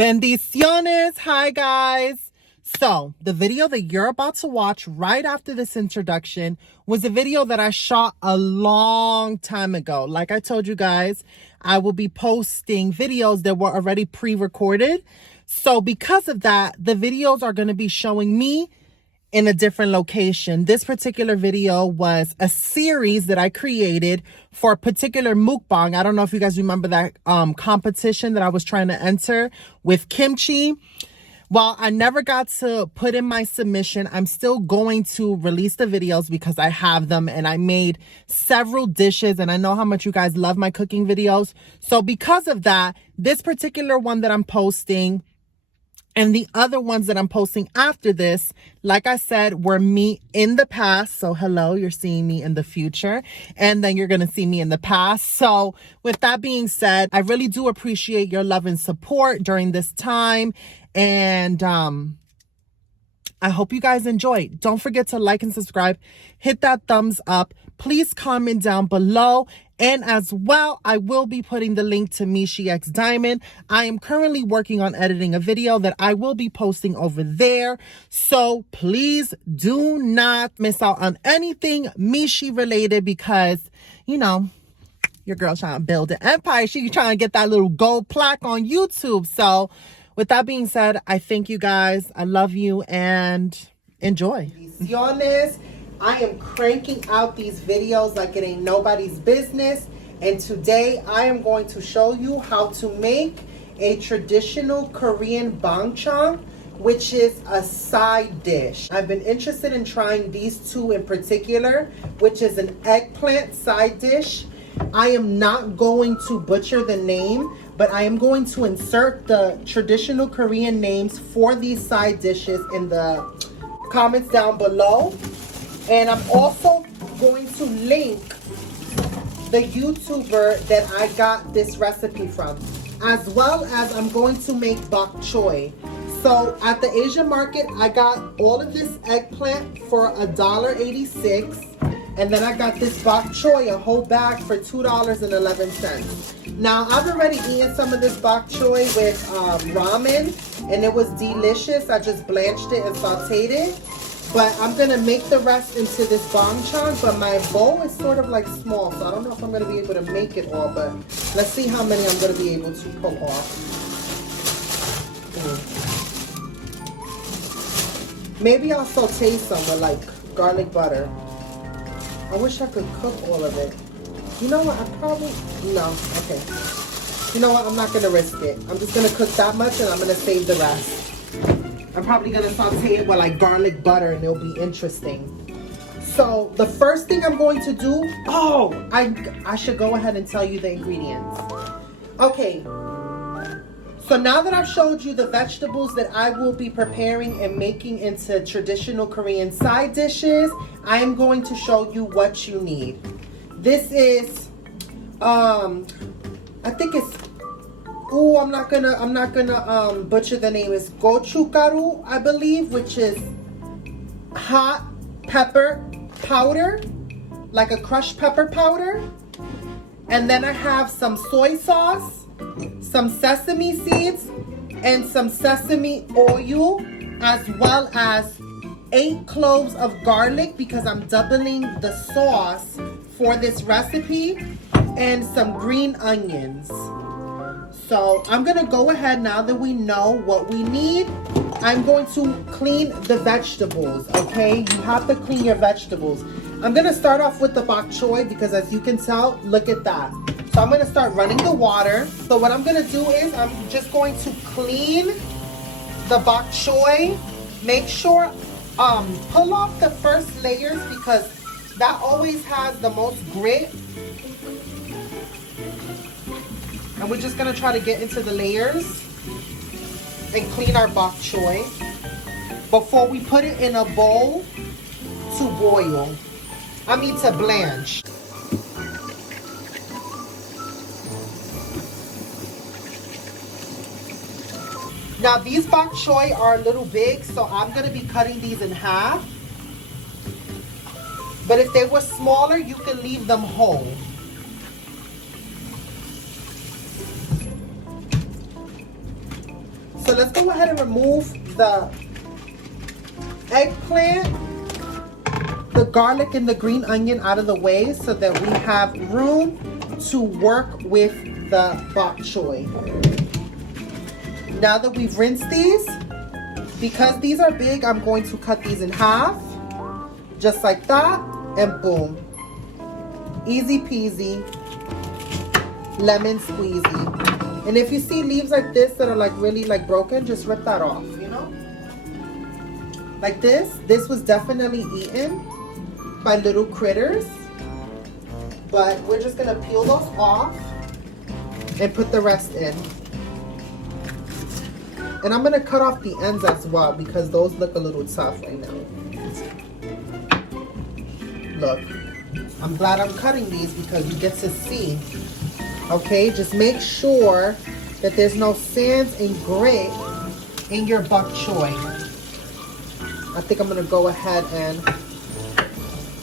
Bendiciones. Hi guys. So the video that you're about to watch right after this introduction was a video that I shot a long time ago. Like I told you guys, I will be posting videos that were already pre-recorded. So because of that, the videos are going to be showing me in a different location. This particular video was a series that I created for a particular mukbang. I don't know if you guys remember that competition that I was trying to enter with kimchi. Well, I never got to put in my submission. I'm still going to release the videos because I have them and I made several dishes and I know how much you guys love my cooking videos. So because of that, this particular one that I'm posting and the other ones that I'm posting after this, like I said, were me in the past. So hello, you're seeing me in the future. And then you're going to see me in the past. So with that being said, I really do appreciate your love and support during this time. And I hope you guys enjoy. Don't forget to like and subscribe. Hit that thumbs up. Please comment down below. And as well, I will be putting the link to MeeSheeXDiamond. I am currently working on editing a video that I will be posting over there. So please do not miss out on anything Meeshee related because, you know, your girl's trying to build an empire. She's trying to get that little gold plaque on YouTube. So with that being said, I thank you guys. I love you and enjoy. I am cranking out these videos like it ain't nobody's business. And today I am going to show you how to make a traditional Korean bangchang, which is a side dish. I've been interested in trying these two in particular, which is an eggplant side dish. I am not going to butcher the name, but I am going to insert the traditional Korean names for these side dishes in the comments down below. And I'm also going to link the YouTuber that I got this recipe from, as well as I'm going to make bok choy. So at the Asian market, I got all of this eggplant for $1.86. And then I got this bok choy, a whole bag for $2.11. Now, I've already eaten some of this bok choy with ramen, and it was delicious. I just blanched it and sauteed it. But I'm going to make the rest into this bangchang, but my bowl is sort of like small, so I don't know if I'm going to be able to make it all, but let's see how many I'm going to be able to pull off. Maybe I'll saute some with like garlic butter. I wish I could cook all of it. You know what? No. Okay. You know what? I'm not going to risk it. I'm just going to cook that much and I'm going to save the rest. I'm probably going to saute it with like garlic butter and it'll be interesting. So the first thing I'm going to do, I should go ahead and tell you the ingredients. Okay. So now that I've showed you the vegetables that I will be preparing and making into traditional Korean side dishes, I am going to show you what you need. This is, I think it's, I'm not gonna butcher the name. It's gochugaru, I believe, which is hot pepper powder, like a crushed pepper powder. And then I have some soy sauce, some sesame seeds, and some sesame oil, as well as 8 cloves of garlic because I'm doubling the sauce for this recipe, and some green onions. So I'm gonna go ahead, now that we know what we need, I'm going to clean the vegetables, okay? You have to clean your vegetables. I'm gonna start off with the bok choy because as you can tell, look at that. So I'm gonna start running the water. So what I'm gonna do is I'm just going to clean the bok choy. Make sure, pull off the first layers because that always has the most grit. And we're just gonna try to get into the layers and clean our bok choy before we put it in a bowl to boil. To blanch. Now these bok choy are a little big, so I'm gonna be cutting these in half. But if they were smaller, you can leave them whole. So let's go ahead and remove the eggplant, the garlic, and the green onion out of the way so that we have room to work with the bok choy. Now that we've rinsed these, because these are big, I'm going to cut these in half, just like that, and boom. Easy peasy, lemon squeezy. And if you see leaves like this that are like really like broken, just rip that off, you know? Like this was definitely eaten by little critters, but we're just gonna peel those off and put the rest in. And I'm gonna cut off the ends as well because those look a little tough right now. Look, I'm glad I'm cutting these because you get to see. Okay, just make sure that there's no sands and grit in your bok choy. I think I'm gonna go ahead and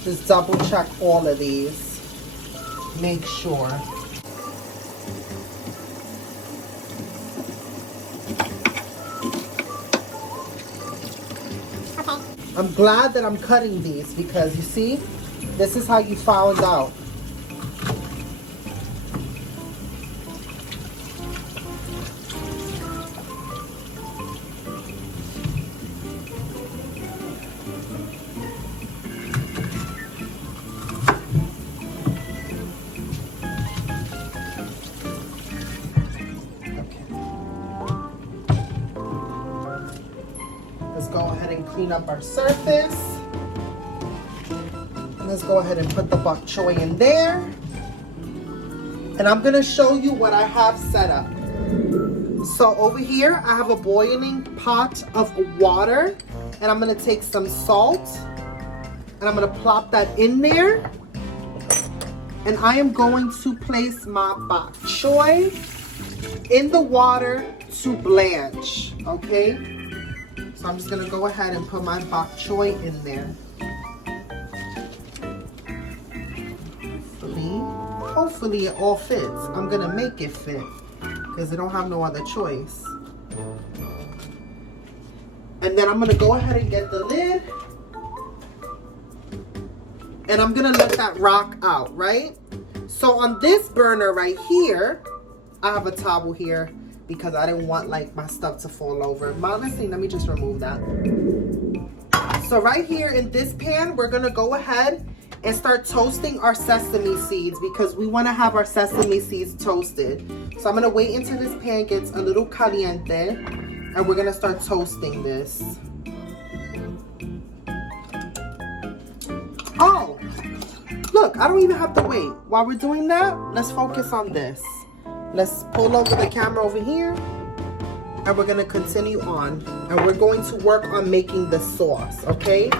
just double check all of these. Make sure. I'm glad that I'm cutting these because you see, this is how you found out. Let's go ahead and clean up our surface. Let's go ahead and put the bok choy in there. And I'm gonna show you what I have set up. So over here, I have a boiling pot of water, and I'm gonna take some salt, and I'm gonna plop that in there. And I am going to place my bok choy in the water to blanch, okay? So I'm just gonna go ahead and put my bok choy in there. Hopefully it all fits. I'm gonna make it fit because I don't have no other choice. And then I'm gonna go ahead and get the lid. And I'm gonna let that rock out, right? So on this burner right here, I have a towel here because I didn't want like my stuff to fall over. Honestly, let me just remove that. So right here in this pan, we're gonna go ahead and start toasting our sesame seeds because we want to have our sesame seeds toasted. So I'm going to wait until this pan gets a little caliente and we're going to start toasting this. Oh, look, I don't even have to wait. While we're doing that, let's focus on this. Let's pull over the camera over here and we're going to continue on. And we're going to work on making the sauce, okay?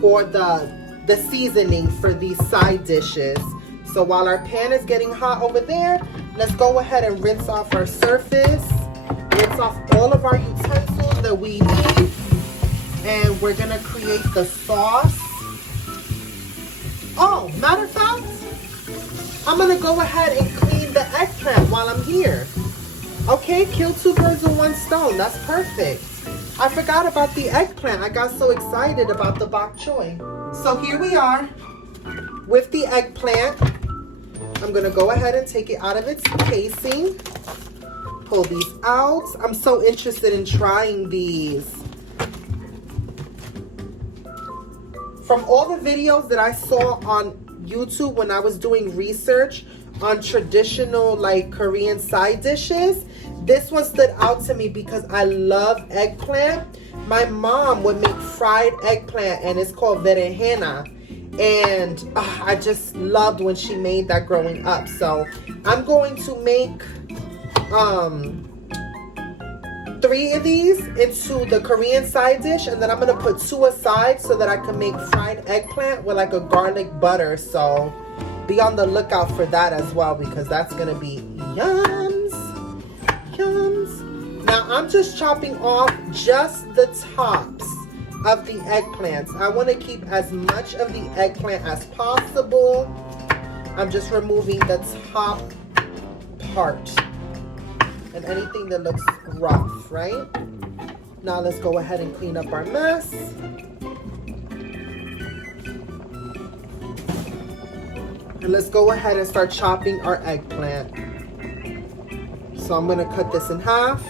For the seasoning for these side dishes. So while our pan is getting hot over there, let's go ahead and rinse off our surface, rinse off all of our utensils that we need, and we're gonna create the sauce. Oh, matter of fact, I'm gonna go ahead and clean the eggplant while I'm here. Okay, kill two birds with one stone. That's perfect. I forgot about the eggplant. I got so excited about the bok choy. So here we are with the eggplant. I'm gonna go ahead and take it out of its casing. Pull these out. I'm so interested in trying these. From all the videos that I saw on YouTube when I was doing research on traditional like Korean side dishes, this one stood out to me because I love eggplant. My mom would make fried eggplant and it's called berenjena. And I just loved when she made that growing up. So I'm going to make 3 of these into the Korean side dish. And then I'm going to put 2 aside so that I can make fried eggplant with like a garlic butter. So be on the lookout for that as well because that's going to be yums. Now I'm just chopping off just the tops of the eggplants. I want to keep as much of the eggplant as possible. I'm just removing the top part. and anything that looks rough, right? Now let's go ahead and clean up our mess. And let's go ahead and start chopping our eggplant. So I'm gonna cut this in half.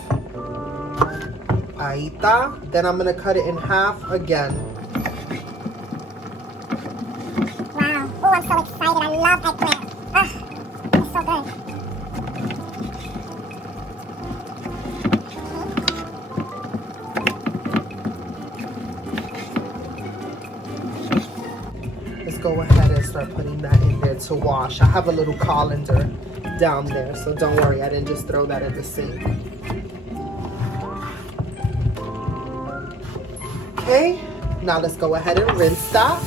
Ahí está. Then I'm gonna cut it in half again. Wow. Oh, I'm so excited. I love eggplant. Ah, it's so good. Let's go ahead and start putting that in there to wash. I have a little colander down there, so don't worry, I didn't just throw that in the sink. Okay, now let's go ahead and rinse that.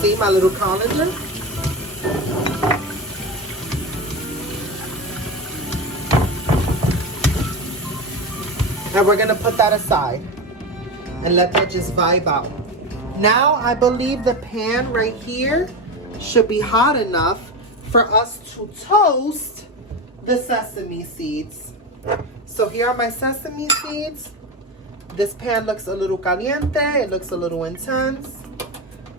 See my little colander? And we're gonna put that aside and let that just vibe out. Now I believe the pan right here should be hot enough for us to toast the sesame seeds. So here are my sesame seeds. This pan looks a little caliente, it looks a little intense.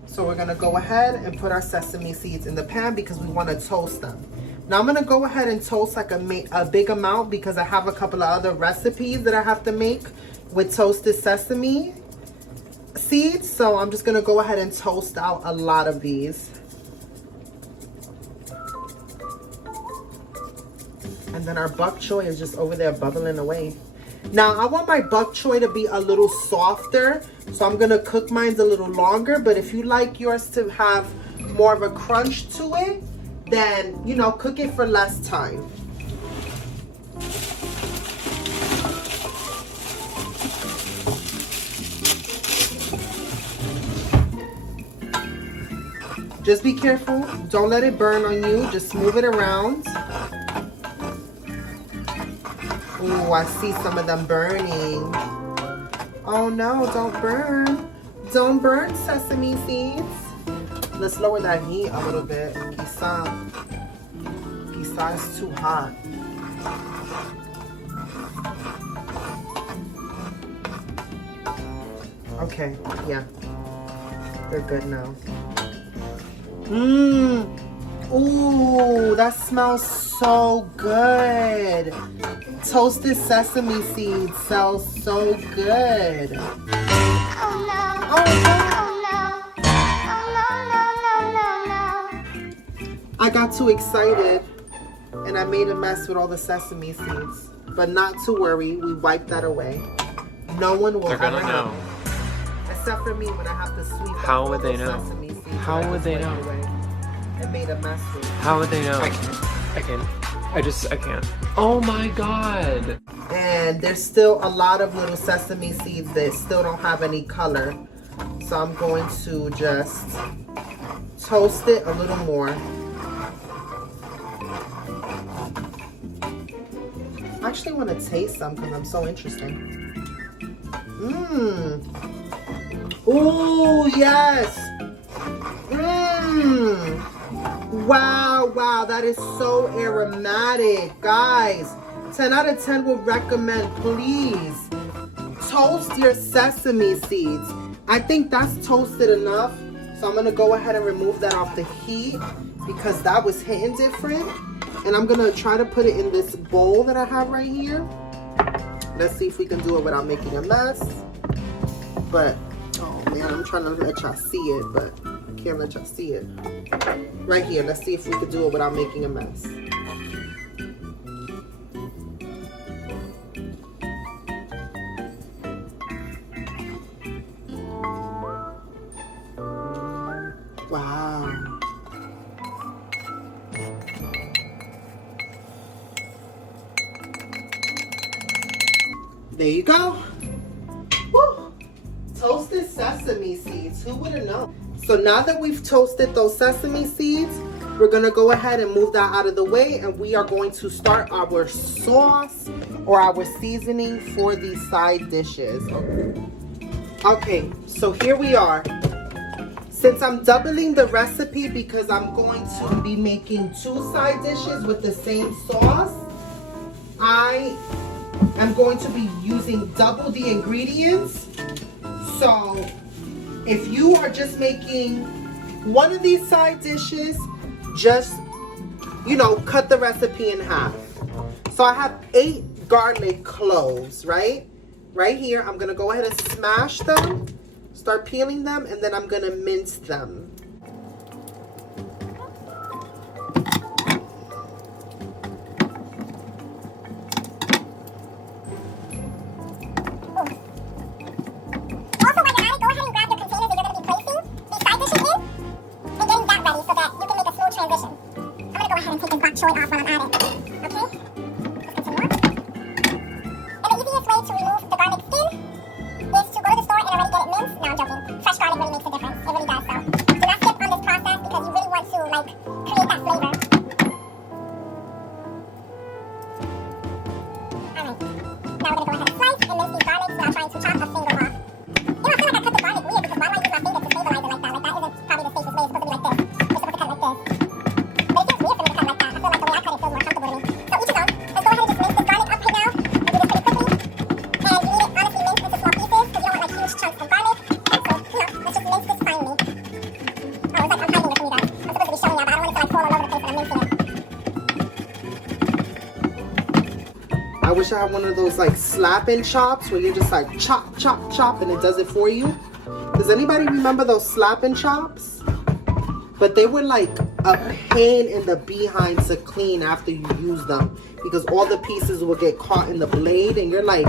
So we're gonna go ahead and put our sesame seeds in the pan because we wanna toast them. Now I'm gonna go ahead and toast like a big amount because I have a couple of other recipes that I have to make with toasted sesame seeds. So I'm just gonna go ahead and toast out a lot of these. And then our bok choy is just over there bubbling away. Now I want my bok choy to be a little softer, so I'm gonna cook mine a little longer, but if you like yours to have more of a crunch to it, then, you know, cook it for less time. Just be careful, don't let it burn on you, just move it around. Ooh, I see some of them burning. Oh no, don't burn. Don't burn sesame seeds. Let's lower that heat a little bit. Quizá it's too hot. Okay, yeah. They're good now. Mmm. Ooh, that smells so good. Toasted sesame seeds smells so good. Oh no. Oh no. I got too excited and I made a mess with all the sesame seeds. But not to worry, we wiped that away. No one will ever know. Except for me when I have to sweep. How would they know? How would they know? And made a mess with it. How would they know? I can't. I can't. Oh my god. And there's still a lot of little sesame seeds that still don't have any color. So I'm going to just toast it a little more. I actually want to taste some because I'm so interested. Mmm. Ooh, yes. Mmm. Wow, that is so aromatic. Guys, 10 out of 10 will recommend, please. Toast your sesame seeds. I think that's toasted enough. So I'm gonna go ahead and remove that off the heat because that was hitting different. And I'm gonna try to put it in this bowl that I have right here. Let's see if we can do it without making a mess. But, oh man, I'm trying to let y'all see it, but I can't let y'all see it. Right here, let's see if we can do it without making a mess. Wow. There you go. Woo. Toasted sesame seeds. Who would have known? So now that we've toasted those sesame seeds, we're going to go ahead and move that out of the way, and we are going to start our sauce or our seasoning for these side dishes. Okay, so here we are. Since I'm doubling the recipe because I'm going to be making 2 side dishes with the same sauce, I am going to be using double the ingredients. So if you are just making one of these side dishes, just, you know, cut the recipe in half. So I have 8 garlic cloves, right? Right here, I'm gonna go ahead and smash them, start peeling them, and then I'm gonna mince them. Choy off while I'm at it. Okay? Just continue on. And the easiest way to remove the garlic skin is to go to the store and already get it minced. No, I'm joking. Fresh garlic really makes a difference. It really does. So do not skip on this process because you really want to like create that flavor. Alright. Now we're gonna go ahead and slice and mince these garlics without trying to chop a finger off. You know, I feel like I cut the garlic weird because why do I use my finger to stabilize it like that? Like that isn't probably the safest way. It's supposed to be like this. We're supposed to cut it like this. But it feels weird for me to cut like that. I feel like the way I cut it feels more comfortable to me. So each of them, let's go ahead and just mince this garlic up right now. And do this pretty quickly. And you need it honestly minced into small pieces because you don't want like huge chunks of garlic. So, you know, let's just mince this finely. Oh, it's like I'm hiding it from you guys. I'm supposed to be showing y'all, but I don't want it to like fall all over the place when I'm mincing it. I wish I had one of those like slap and chops where you're just like chop, chop, chop and it does it for you. Does anybody remember those slap and chops? But they were like a pain in the behind to clean after you use them because all the pieces will get caught in the blade and you're like,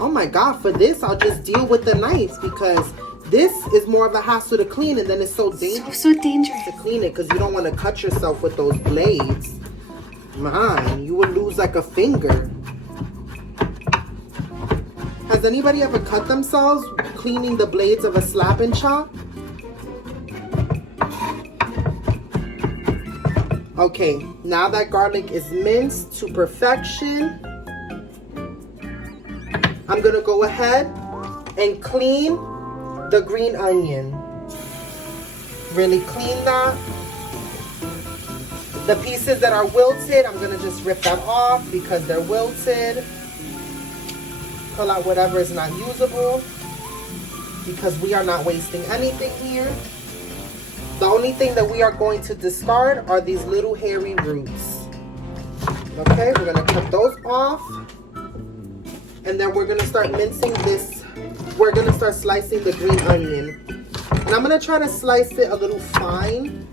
oh my God, for this I'll just deal with the knife because this is more of a hassle to clean and then it's so dangerous. So dangerous to clean it because you don't want to cut yourself with those blades. Man, you would lose like a finger. Has anybody ever cut themselves cleaning the blades of a slap and chop? Okay, now that garlic is minced to perfection, I'm gonna go ahead and clean the green onion. Really clean that. The pieces that are wilted, I'm gonna just rip them off because they're wilted. Pull out whatever is not usable because we are not wasting anything here. The only thing that we are going to discard are these little hairy roots. Okay, we're gonna cut those off. And then we're gonna start mincing this. We're gonna start slicing the green onion. And I'm gonna try to slice it a little fine.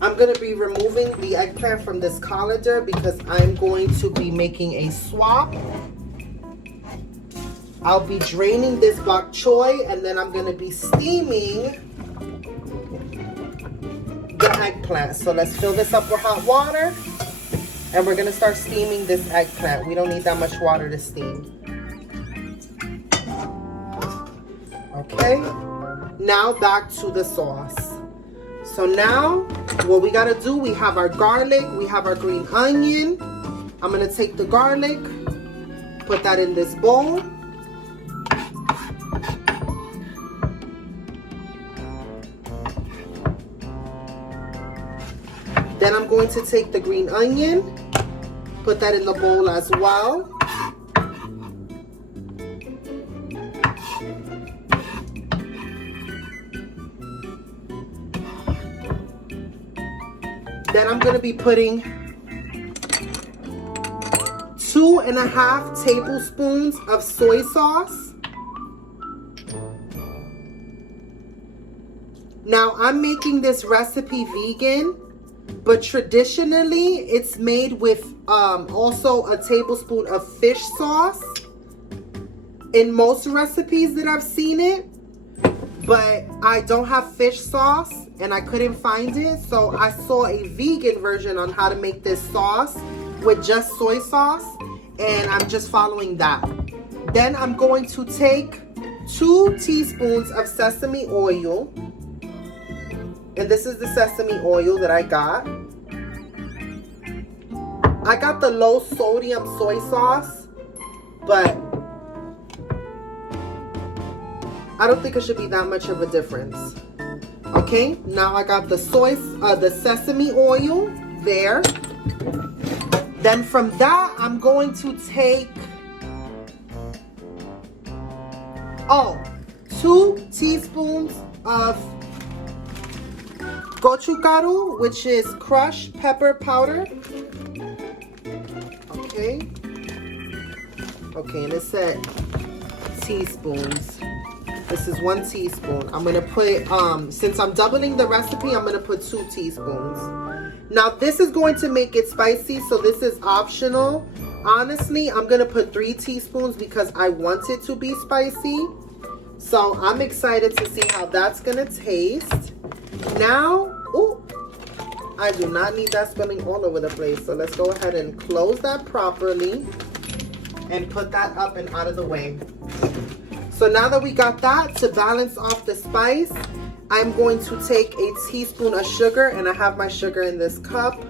I'm going to be removing the eggplant from this colander because I'm going to be making a swap. I'll be draining this bok choy and then I'm going to be steaming the eggplant. So let's fill this up with hot water and we're going to start steaming this eggplant. We don't need that much water to steam. Okay, now back to the sauce. So now what we gotta do, we have our garlic, we have our green onion. I'm gonna take the garlic, put that in this bowl. Then I'm going to take the green onion, put that in the bowl as well. Then I'm going to be putting 2.5 tablespoons of soy sauce. Now I'm making this recipe vegan, but traditionally it's made with also a tablespoon of fish sauce in most recipes that I've seen it. But I don't have fish sauce and I couldn't find it. So I saw a vegan version on how to make this sauce with just soy sauce. And I'm just following that. Then I'm going to take 2 teaspoons of sesame oil. And this is the sesame oil that I got. I got the low sodium soy sauce, but I don't think it should be that much of a difference. Okay, now I got the sesame oil there. Then from that, I'm going to take 2 teaspoons of gochugaru, which is crushed pepper powder. Okay, and it said teaspoons. This is 1 teaspoon. I'm gonna put, since I'm doubling the recipe, I'm gonna put 2 teaspoons. Now this is going to make it spicy, so this is optional. Honestly, I'm gonna put 3 teaspoons because I want it to be spicy. So I'm excited to see how that's gonna taste. Now, ooh, I do not need that spilling all over the place. So let's go ahead and close that properly and put that up and out of the way. So now that we got that, to balance off the spice, I'm going to take a teaspoon of sugar, and I have my sugar in this cup,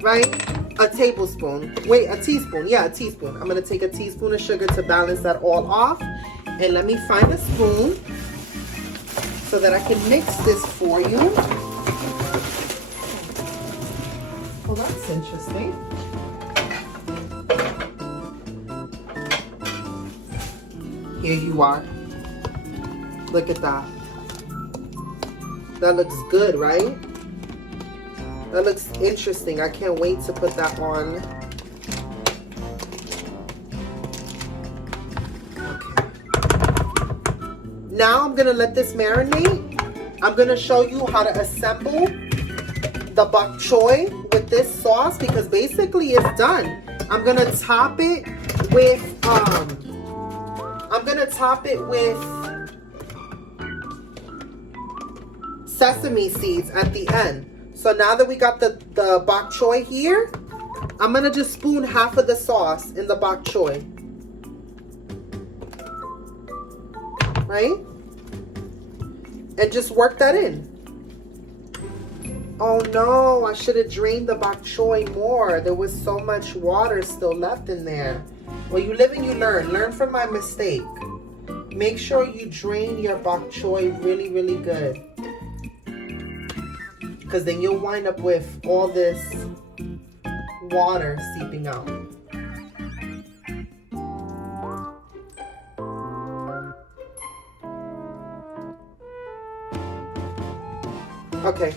right? A tablespoon. Wait, a teaspoon. Yeah, a teaspoon. I'm going to take a teaspoon of sugar to balance that all off. And let me find a spoon so that I can mix this for you. Well, that's interesting. Here you are. Look at that. That looks good, right? That looks interesting. I can't wait to put that on. Okay. Now I'm gonna let this marinate. I'm gonna show you how to assemble the bok choy with this sauce because basically it's done. I'm gonna top it with sesame seeds at the end. So now that we got the bok choy here, I'm gonna just spoon half of the sauce in the bok choy. Right? And just work that in. Oh no, I should have drained the bok choy more. There was so much water still left in there. Well, you live and you learn. Learn from my mistake. Make sure you drain your bok choy really, really good. Because then you'll wind up with all this water seeping out. Okay.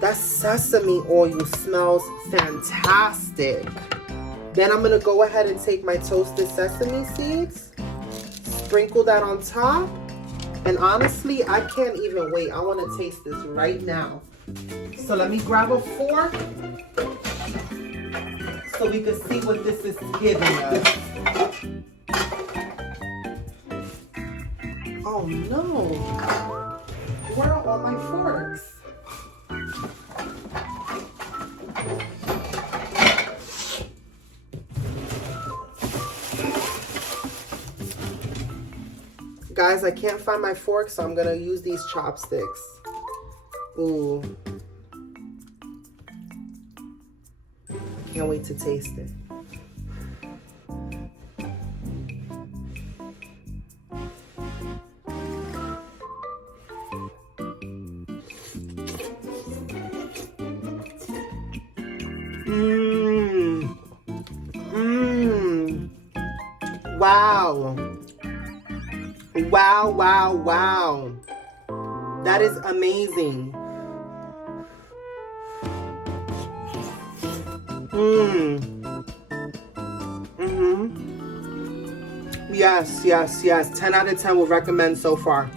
That sesame oil smells fantastic. Then I'm gonna go ahead and take my toasted sesame seeds, sprinkle that on top, and honestly, I can't even wait. I wanna taste this right now. So let me grab a fork so we can see what this is giving us. Oh no, where are all my forks? Guys, I can't find my fork, so I'm gonna use these chopsticks. Ooh. Can't wait to taste it. Wow. Wow, wow, wow. That is amazing. Yes, yes, yes. 10 out of 10 will recommend so far.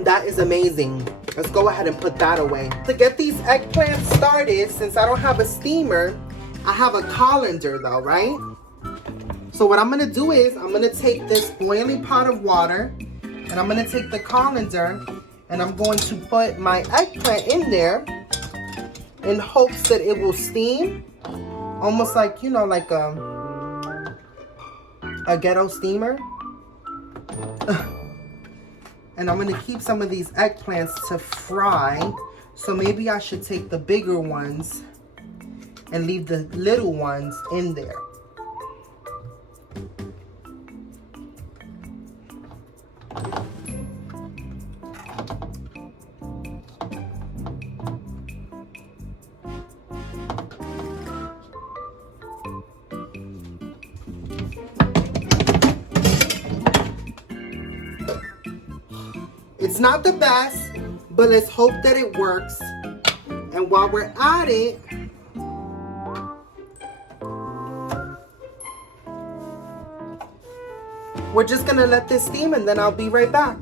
That is amazing. Let's go ahead and put that away. To get these eggplants started, since I don't have a steamer, I have a colander though, right? So what I'm gonna do is, I'm gonna take this boiling pot of water, and I'm gonna take the colander, and I'm going to put my eggplant in there, in hopes that it will steam. Almost like, you know, like a ghetto steamer. And I'm gonna keep some of these eggplants to fry. So maybe I should take the bigger ones and leave the little ones in there. It's not the best, but let's hope that it works. And while we're at it, we're just gonna let this steam and then I'll be right back.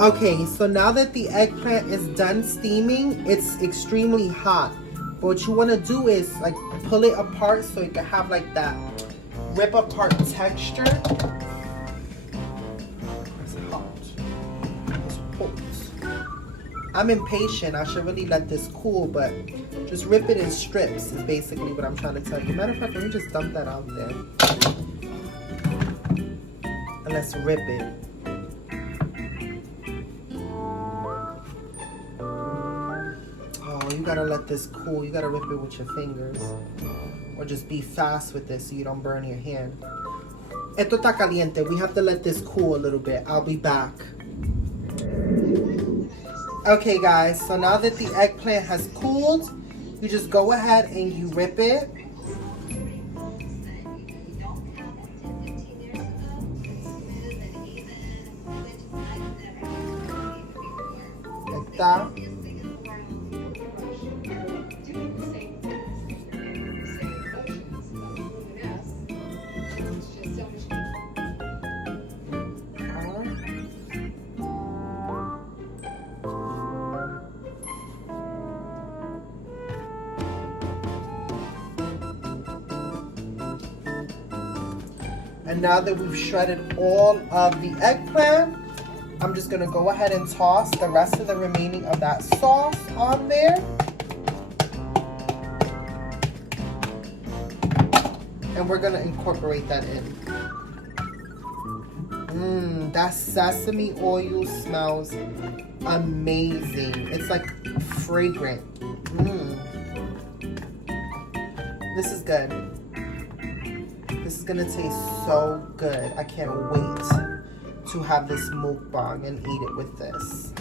Okay, so now that the eggplant is done steaming, it's extremely hot. But what you wanna do is like pull it apart so you can have like that rip apart texture. It's hot. It's hot. I'm impatient. I should really let this cool, but just rip it in strips is basically what I'm trying to tell you. Matter of fact, let me just dump that out there. And let's rip it. Oh, you gotta let this cool. You gotta rip it with your fingers. Or just be fast with this so you don't burn your hand. Esto está caliente. We have to let this cool a little bit. I'll be back. Okay, guys. So now that the eggplant has cooled, you just go ahead and you rip it. Like that. And now that we've shredded all of the eggplant, I'm just gonna go ahead and toss the rest of the remaining of that sauce on there. And we're gonna incorporate that in. That sesame oil smells amazing. It's like fragrant. This is good. This is gonna taste so good. I can't wait to have this mukbang and eat it with this.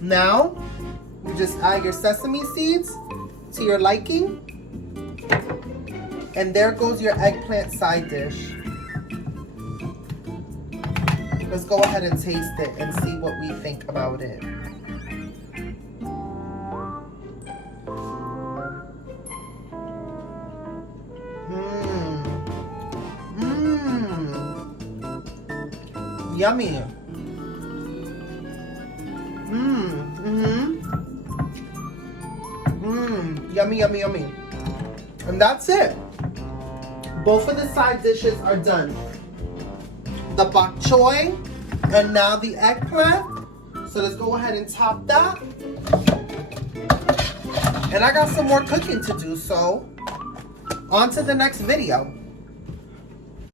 Now, you just add your sesame seeds to your liking. And there goes your eggplant side dish. Let's go ahead and taste it and see what we think about it. Yummy. Yummy, yummy, yummy. And that's it. Both of the side dishes are done. The bok choy and now the eggplant. So let's go ahead and top that. And I got some more cooking to do, so on to the next video.